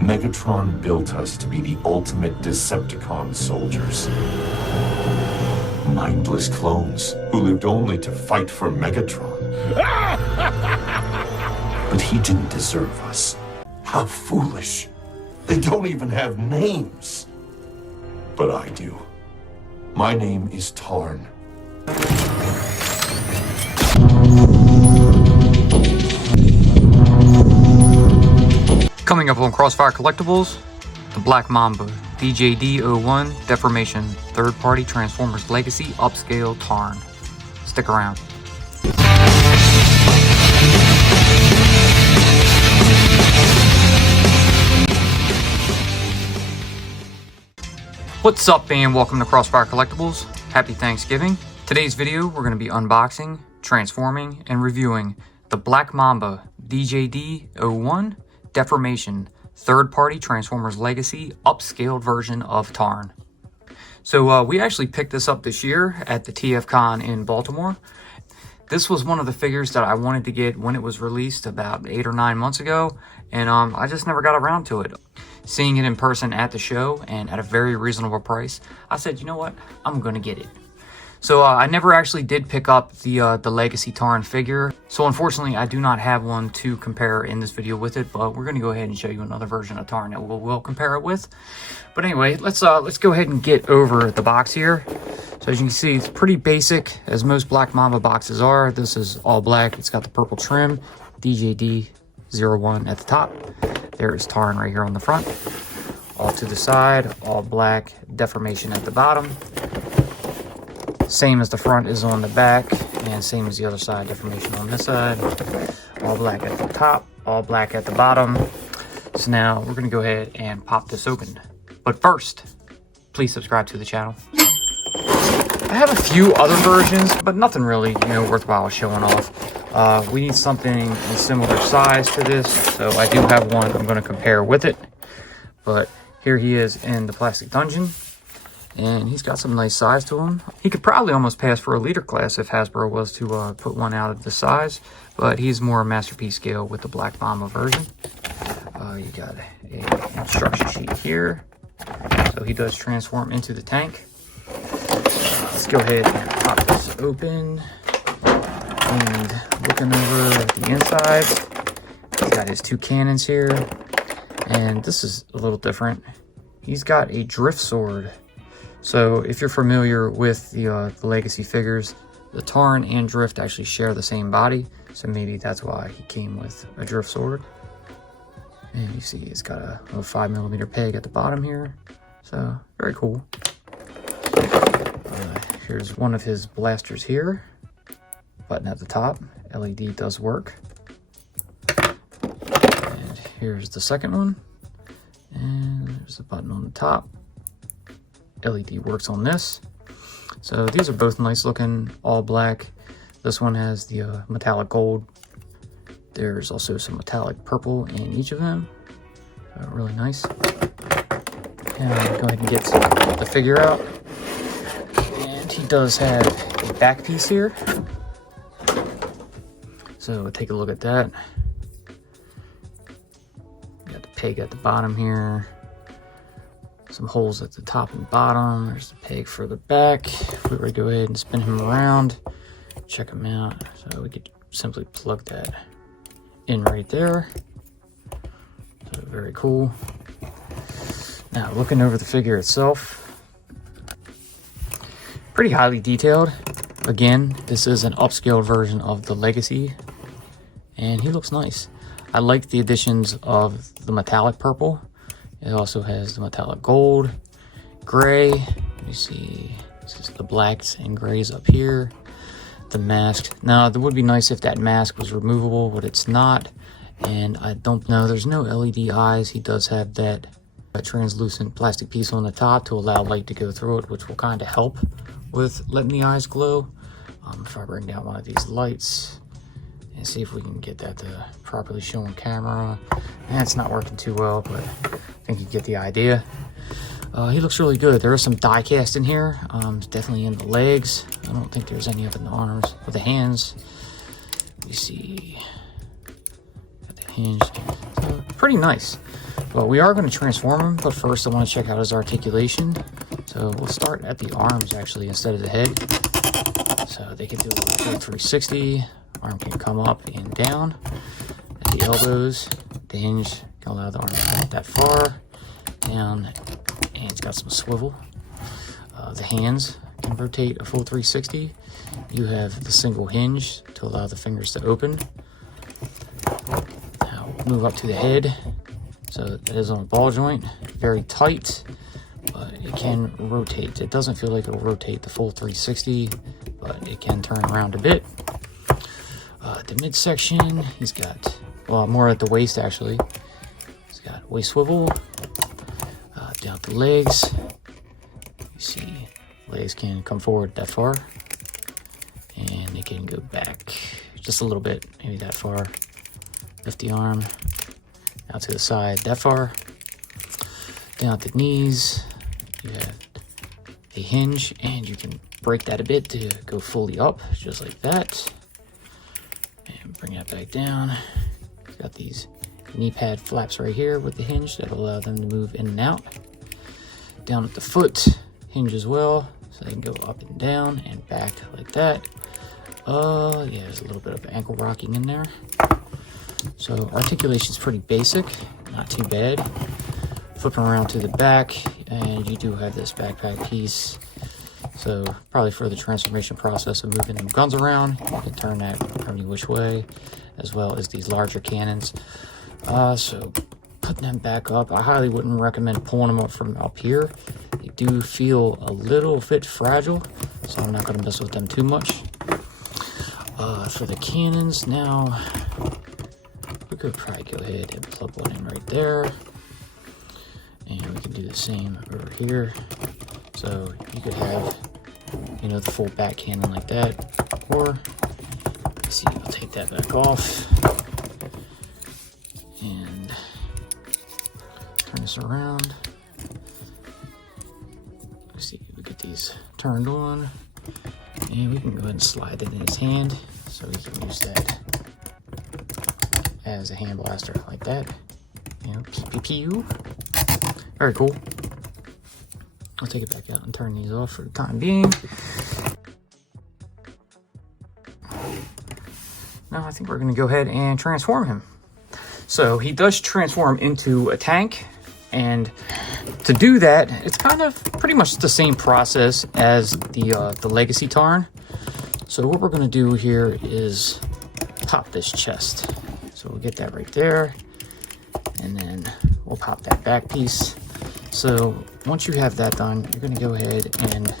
Megatron built us to be the ultimate Decepticon soldiers. Mindless clones who lived only to fight for Megatron. But he didn't deserve us. How foolish. They don't even have names. But I do. My name is Tarn. Coming up on Crossfire Collectibles, the Black Mamba DJD-01 Deformation Third-Party Transformers Legacy Upscale Tarn. Stick around. What's up, and welcome to Crossfire Collectibles. Happy Thanksgiving. Today's video, we're going to be unboxing, transforming, and reviewing the Black Mamba DJD-01 Deformation Third-Party Transformers Legacy Upscaled version of Tarn. So we actually picked this up this year at the TFCon in Baltimore. This was one of the figures that I wanted to get when it was released about 8 or 9 months ago, and I just never got around to it. Seeing it in person at the show and at a very reasonable price, I said, you know what, I'm gonna get it. So I never actually did pick up the Legacy Tarn figure, so unfortunately I do not have one to compare in this video with it, but we're going to go ahead and show you another version of Tarn that we'll compare it with. But anyway, let's go ahead and get over the box here. So as you can see, it's pretty basic, as most Black Mamba boxes are. This is all black. It's got the purple trim, DJD-01 at the top. There is Tarn right here on the front. All to the side, all black, deformation at the bottom. Same as the front is on the back, and same as the other side, deformation on this side. All black at the top, all black at the bottom. So now we're gonna go ahead and pop this open. But first, please subscribe to the channel. I have a few other versions, but nothing really, worthwhile showing off. We need something in similar size to this, so I do have one I'm gonna compare with it. But here he is in the plastic dungeon. And he's got some nice size to him. He could probably almost pass for a leader class if Hasbro was to put one out of the size, but he's more a masterpiece scale with the Black Mamba version. You got a instruction sheet here. So he does transform into the tank. Let's go ahead and pop this open. And looking over the inside, he's got his 2 cannons here. And this is a little different. He's got a drift sword. So if you're familiar with the Legacy figures, the Tarn and Drift actually share the same body. So maybe that's why he came with a Drift sword. And you see it's got a little 5mm peg at the bottom here. So very cool. Here's one of his blasters here. Button at the top. LED does work. And here's the second one. And there's the button on the top. LED works on this. So these are both nice looking, all black. This one has the metallic gold. There's also some metallic purple in each of them. Really nice. And I'll go ahead and get the figure out. And he does have a back piece here. So we'll take a look at that. Got the peg at the bottom here. Some holes at the top and bottom. There's the peg for the back. If we were to go ahead and spin him around, check him out. So we could simply plug that in right there. So very cool. Now looking over the figure itself, pretty highly detailed. Again, this is an upscaled version of the Legacy, and he looks nice. I like the additions of the metallic purple. It also has the metallic gold, gray. You see, this is the blacks and grays up here. The mask. Now, it would be nice if that mask was removable, but it's not. And I don't know, there's no LED eyes. He does have that translucent plastic piece on the top to allow light to go through it, which will kind of help with letting the eyes glow. If I bring down one of these lights and see if we can get that to properly show on camera. And it's not working too well, but I think you get the idea. He looks really good. There is some die cast in here. Definitely in the legs. I don't think there's any up in the arms or the hands. You see, got that hinge. So, pretty nice. Well, we are going to transform him, but first I want to check out his articulation. So we'll start at the arms actually instead of the head. So they can do a full 360. Arm can come up and down. At the elbows, the hinge can allow the arm to come up that far. Down, and it's got some swivel. The hands can rotate a full 360. You have the single hinge to allow the fingers to open. Now we'll move up to the head. So that is on a ball joint, very tight, but it can rotate. It doesn't feel like it'll rotate the full 360, but it can turn around a bit. The midsection, he's got, well, more at the waist actually. He's got waist swivel. Down the legs. You see, legs can come forward that far, and they can go back just a little bit, maybe that far. Lift the arm out to the side that far. Down at the knees, you have the hinge, and you can break that a bit to go fully up, just like that. And bring that back down. You've got these knee pad flaps right here with the hinge that will allow them to move in and out. Down at the foot, hinge as well, so they can go up and down and back like that. Yeah, there's a little bit of ankle rocking in there. So articulation is pretty basic, not too bad. Flipping around to the back, and you do have this backpack piece. So probably for the transformation process of moving them guns around, you can turn that any which way, as well as these larger cannons. So putting them back up, I highly wouldn't recommend pulling them up from up here. They do feel a little bit fragile, so I'm not going to mess with them too much. For the cannons now, we could probably go ahead and plug one in right there, and we can do the same over here. So you could have, you know, the full back cannon like that, or let's see, I'll take that back off and turn this around. Let's see, we get these turned on, and we can go ahead and slide that in his hand, so we can use that as a hand blaster like that. You know, pew. Very cool. I'll take it back out and turn these off for the time being. Now I think we're going to go ahead and transform him. So he does transform into a tank, and to do that, it's kind of pretty much the same process as the Legacy Tarn. So what we're going to do here is pop this chest. So we'll get that right there, and then we'll pop that back piece. So once you have that done, you're going to go ahead and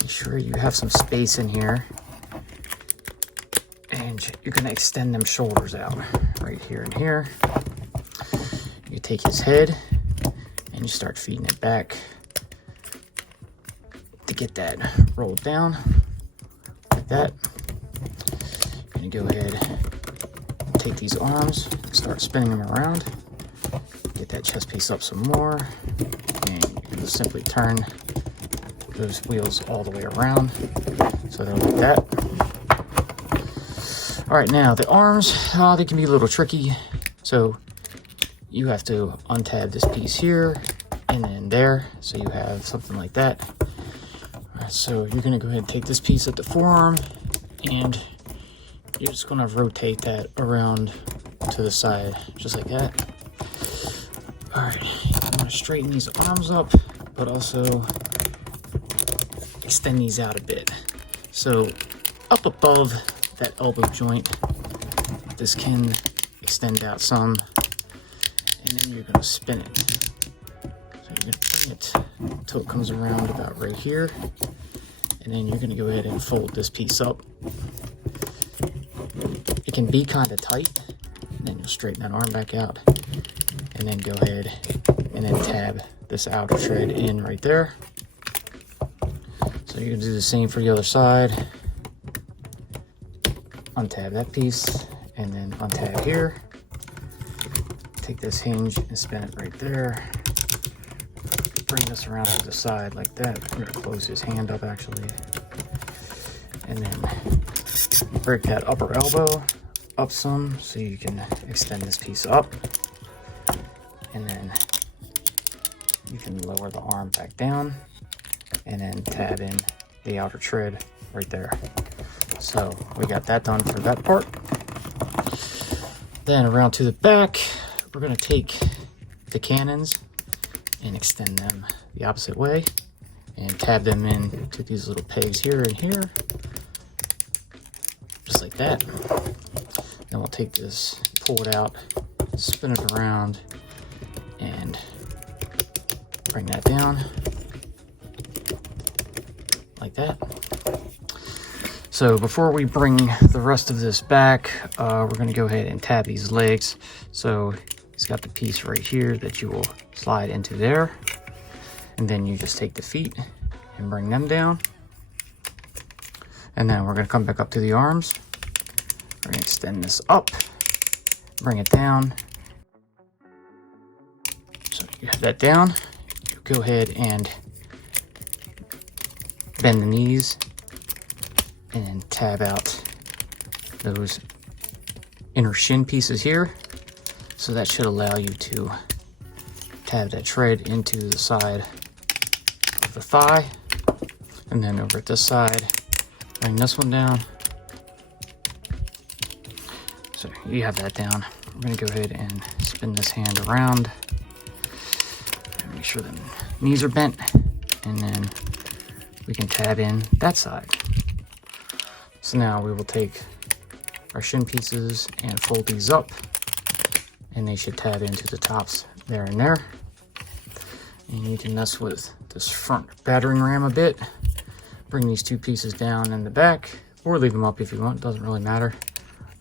make sure you have some space in here, and you're going to extend them shoulders out right here and here. You take his head and you start feeding it back to get that rolled down like that. You're going to go ahead and take these arms and start spinning them around. Get that chest piece up some more, and you can just simply turn those wheels all the way around, so they're like that. All right, now the arms, they can be a little tricky, so you have to untab this piece here and then there, so you have something like that. All right, so you're gonna go ahead and take this piece at the forearm, and you're just gonna rotate that around to the side, just like that. All right, I'm gonna straighten these arms up, but also extend these out a bit. So up above that elbow joint, this can extend out some, and then you're gonna spin it. So you're gonna bring it until it comes around about right here, and then you're gonna go ahead and fold this piece up. It can be kind of tight, and then you'll straighten that arm back out, and then go ahead and then tab this outer shred in right there. So you're gonna do the same for the other side. Untab that piece, and then untab here. Take this hinge and spin it right there. Bring this around to the side like that. I'm gonna close his hand up actually. And then break that upper elbow up some so you can extend this piece up. and then you can lower the arm back down and then tab in the outer tread right there. So we got that done for that part. Then around to the back, we're gonna take the cannons and extend them the opposite way and tab them in to these little pegs here and here, just like that. Then we'll take this, pull it out, spin it around, and bring that down like that. So before we bring the rest of this back, we're going to go ahead and tab these legs. So he's got the piece right here that you will slide into there, and then you just take the feet and bring them down, and then we're going to come back up to the arms. We're going to extend this up, bring it down. So you have that down. You go ahead and bend the knees and tab out those inner shin pieces here. So that should allow you to tab that tread into the side of the thigh. And then over at this side, bring this one down. So you have that down. We're gonna go ahead and spin this hand around. And make sure the knees are bent. And then we can tab in that side. So now we will take our shin pieces and fold these up, and they should tab into the tops there and there. And you need to mess with this front battering ram a bit. Bring these two pieces down in the back, or leave them up if you want, doesn't really matter.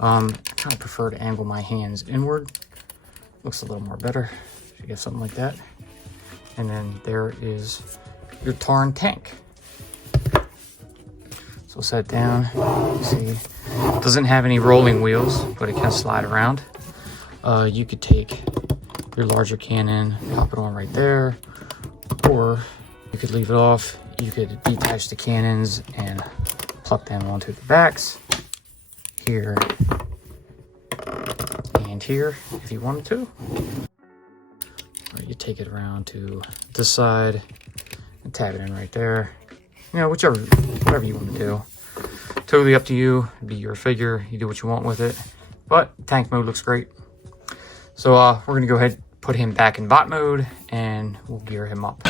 I kind of prefer to angle my hands inward. Looks a little more better if you get something like that. And then there is your Tarn tank. So set down, you see, it doesn't have any rolling wheels, but it can slide around. You could take your larger cannon, pop it on right there, or you could leave it off. You could detach the cannons and pluck them onto the backs, here and here, if you wanted to. Or you take it around to this side and tab it in right there. You know, whatever you want to do. Totally up to you. It'd be your figure. You do what you want with it. But tank mode looks great. So we're going to go ahead and put him back in bot mode, and we'll gear him up.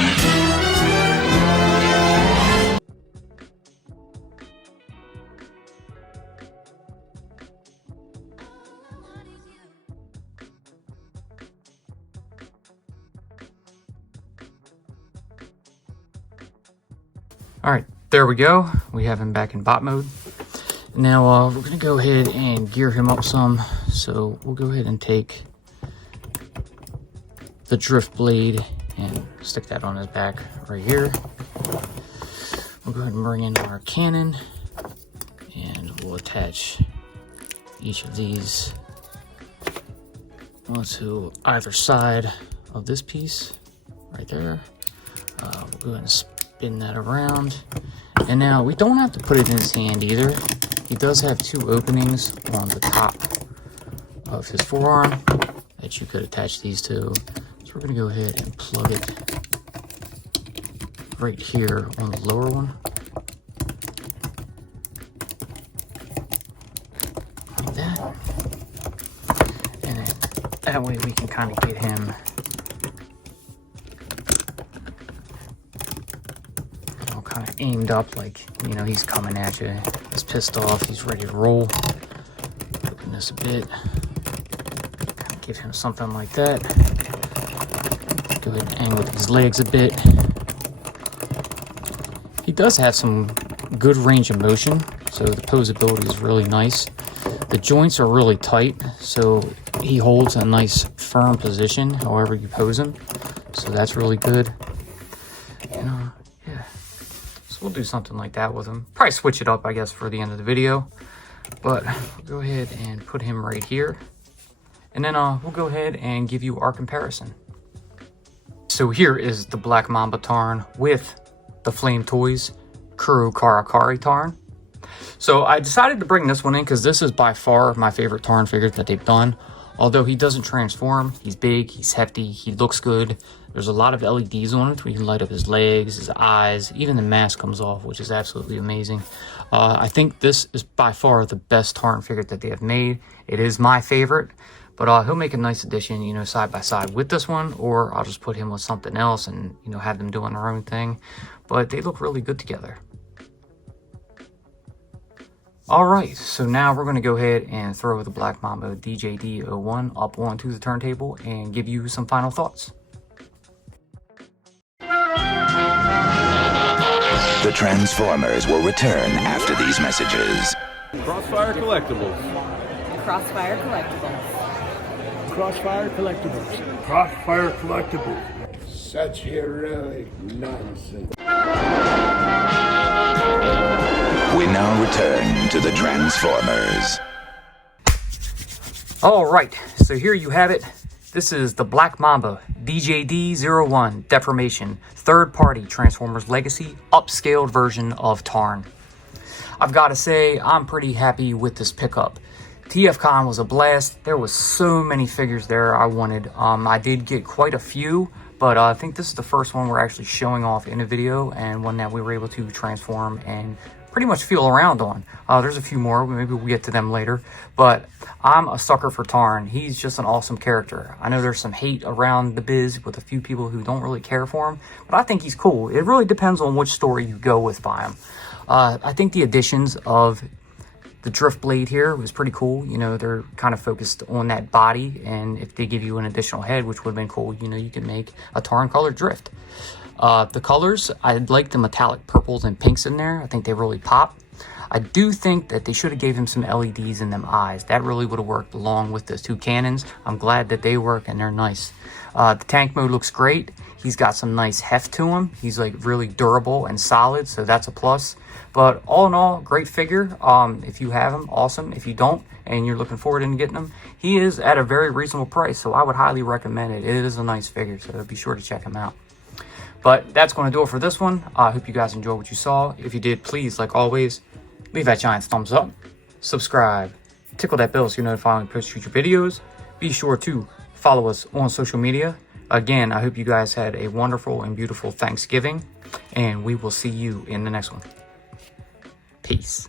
All right, there we go. We have him back in bot mode. Now we're gonna go ahead and gear him up some. So we'll go ahead and take the drift blade and stick that on his back right here. We'll go ahead and bring in our cannon, and we'll attach each of these onto either side of this piece right there. We'll go ahead and spin that around. And now we don't have to put it in his hand either. He does have two openings on the top of his forearm that you could attach these to. So we're gonna go ahead and plug it right here on the lower one. Like that. And then that way we can kind of get him kind of aimed up, like, you know, he's coming at you. He's pissed off. He's ready to roll. Open this a bit. Kind of give him something like that. Go ahead and angle these legs a bit. He does have some good range of motion, so the posability is really nice. The joints are really tight, so he holds a nice firm position however you pose him. So that's really good. We'll do something like that with him. Probably switch it up, I guess, for the end of the video. But we'll go ahead and put him right here. And then we'll go ahead and give you our comparison. So here is the Black Mamba Tarn with the Flame Toys Kuro Karakari Tarn. So I decided to bring this one in because this is by far my favorite Tarn figure that they've done. Although he doesn't transform, he's big, he's hefty, he looks good. There's a lot of LEDs on it where you can light up his legs, his eyes, even the mask comes off, which is absolutely amazing. I think this is by far the best Tarn figure that they have made. It is my favorite, but he'll make a nice addition, you know, side by side with this one, or I'll just put him with something else and, you know, have them doing their own thing. But they look really good together. All right, so now we're going to go ahead and throw the Black Mamba DJD-01 up onto the turntable and give you some final thoughts. The Transformers will return after these messages. Crossfire Collectibles. Crossfire Collectibles. Crossfire Collectibles. Crossfire Collectibles. Such heroic nonsense. We now return to the Transformers. All right, so here you have it. This is the Black Mamba DJD-01 Deformation, third-party Transformers Legacy, upscaled version of Tarn. I've got to say, I'm pretty happy with this pickup. TFCon was a blast. There was so many figures there I wanted. I did get quite a few, but I think this is the first one we're actually showing off in a video, and one that we were able to transform and pretty much feel around on. There's a few more, maybe we'll get to them later, but I'm a sucker for Tarn. He's just an awesome character. I know there's some hate around the biz with a few people who don't really care for him, but I think he's cool. It really depends on which story you go with by him. I think the additions of the drift blade here was pretty cool. You know, they're kind of focused on that body, and if they give you an additional head, which would have been cool, you know, you can make a Tarn colored drift. The colors, I like the metallic purples and pinks in there. I think they really pop. I do think that they should have gave him some LEDs in them eyes. That really would have worked along with those two cannons. I'm glad that they work and they're nice. The tank mode looks great. He's got some nice heft to him. He's like really durable and solid, so that's a plus. But all in all, great figure. If you have him, awesome. If you don't, and you're looking forward to getting him, he is at a very reasonable price, so I would highly recommend it. It is a nice figure, so be sure to check him out. But that's going to do it for this one. I hope you guys enjoyed what you saw. If you did, please, like always, leave that giant thumbs up, subscribe, tickle that bell so you're notified when we post future videos. Be sure to follow us on social media. Again, I hope you guys had a wonderful and beautiful Thanksgiving, and we will see you in the next one. Peace.